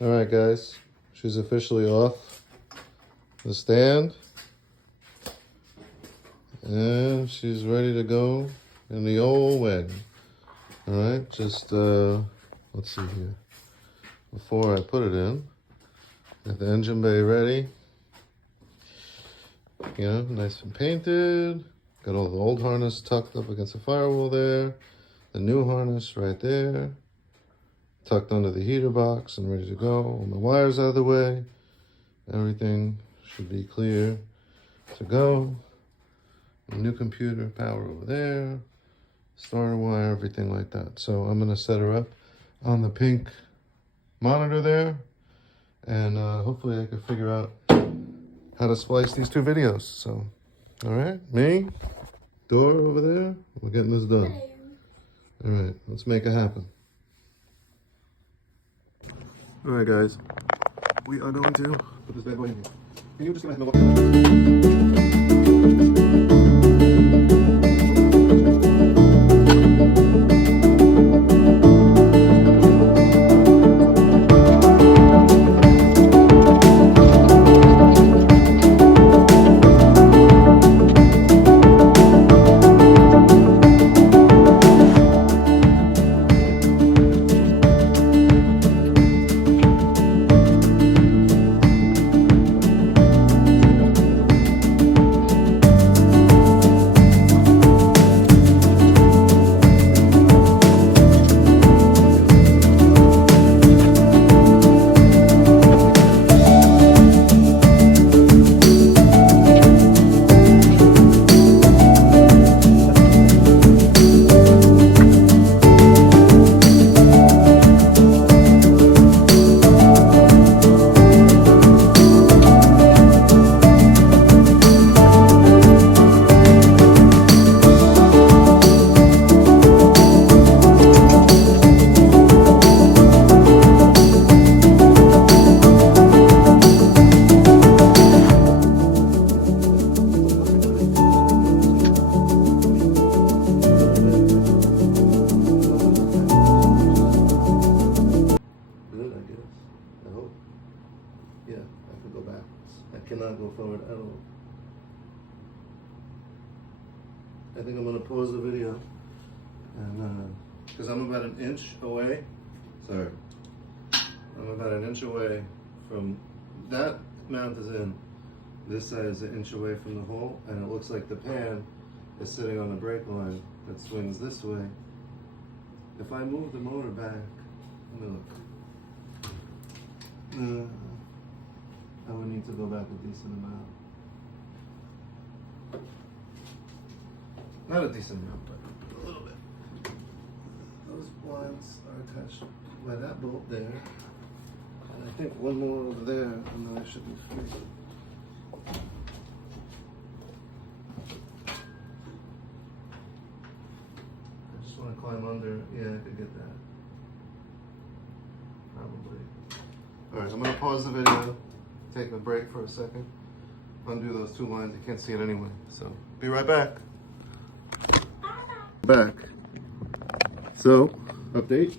Alright guys, she's officially off the stand. And she's ready to go in the old wagon. Alright, just let's see here. Before I put it in, got the engine bay ready. You know, nice and painted. Got all the old harness tucked up against the firewall there. The new harness right there. Tucked under the heater box and ready to go. All my wires out of the way. Everything should be clear to go. New computer power over there. Starter wire, everything like that. So I'm gonna set her up on the pink monitor there. And hopefully I can figure out how to splice these two videos. So, all right, me, door over there. We're getting this done. All right, let's make it happen. All right, guys, we are going to put this bad boy in here. Can you just go ahead and look? Cannot go forward at all. I think I'm gonna pause the video and because I'm about an inch away. Sorry, I'm about an inch away from that mount is in. This side is an inch away from the hole, and it looks like the pan is sitting on the brake line that swings this way. If I move the motor back, let me look. I would need to go back a decent amount. Not a decent amount, but a little bit. Those blinds are attached by that bolt there. And I think one more over there, and then I should be free. I just want to climb under. Yeah, I could get that. Probably. Alright, I'm going to pause the video. Take a break for a second, undo those two lines. You can't see it anyway, so be right back. Back. So, update.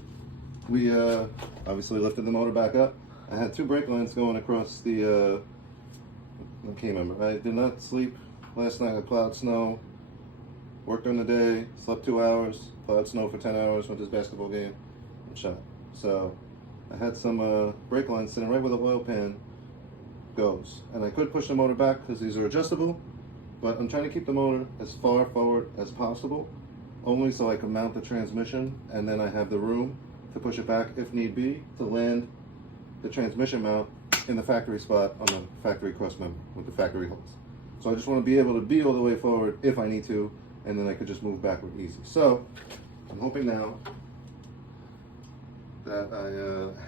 We obviously lifted the motor back up. I had two brake lines going across the, I can't remember. I did not sleep last night. I plowed snow, worked during the day, slept 2 hours, plowed snow for 10 hours, went to this basketball game, and shot. So, I had some brake lines sitting right where the oil pan goes, and I could push the motor back because these are adjustable, but I'm trying to keep the motor as far forward as possible, only so I can mount the transmission, and then I have the room to push it back if need be to land the transmission mount in the factory spot on the factory cross member with the factory holes. So I just want to be able to be all the way forward if I need to, and then I could just move backward easy. So I'm hoping now that I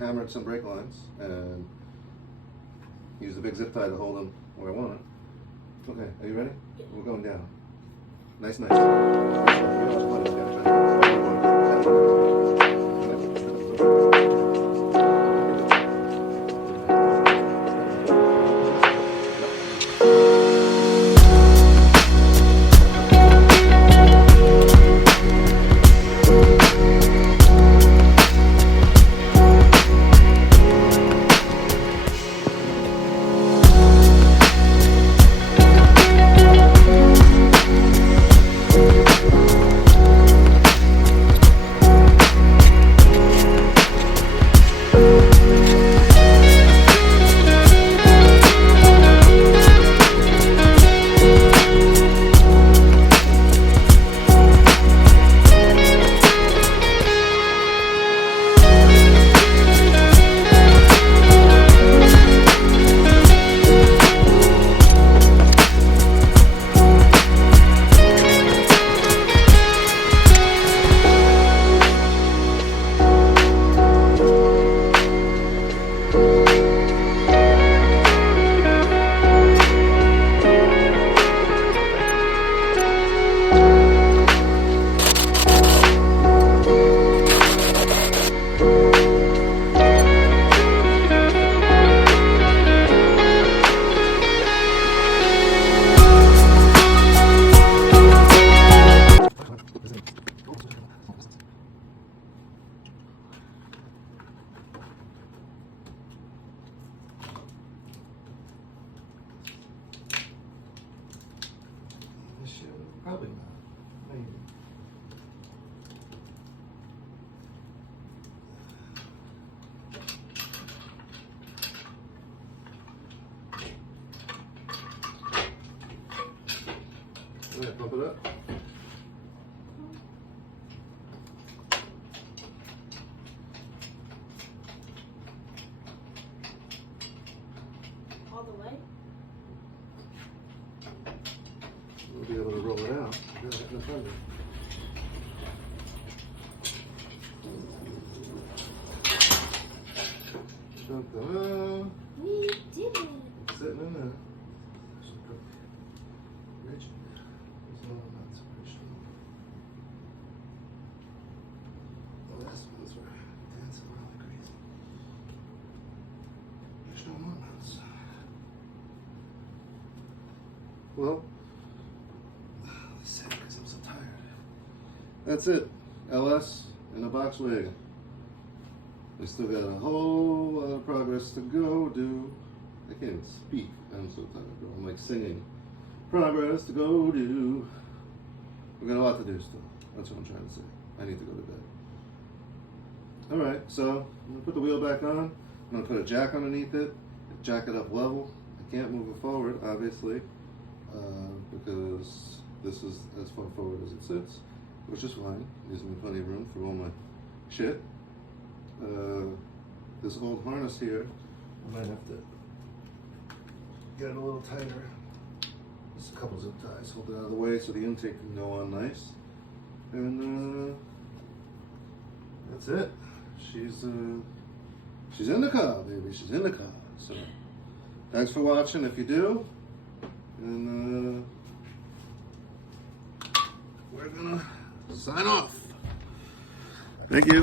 hammered some brake lines and use the big zip tie to hold them where I want it. Okay, are you ready? Yeah. We're going down. Nice, nice. Pump it up. All the way? We'll be able to roll it out. Yeah, no problem. Dun-dun-dun. We did it. It's sitting in there. Rich. There's no one that's rich. The last ones were dancing around like crazy. There's no more nuts. Well, sad because I'm so tired. That's it. LS in a box wagon. We still got a whole lot of progress to go do. I can't even speak. I'm so tired, bro. I'm like singing. Progress to go do. We got a lot to do still. That's what I'm trying to say. I need to go to bed. Alright, so I'm gonna put the wheel back on. I'm gonna put a jack underneath it, jack it up level. I can't move it forward, obviously, because this is as far forward as it sits, which is fine. Gives me plenty of room for all my shit. This old harness here, I might have to get it a little tighter. Just a couple zip ties, hold it out of the way so the intake can go on nice. And that's it. She's in the car, baby. She's in the car. So thanks for watching if you do. And we're gonna sign off. Thank you.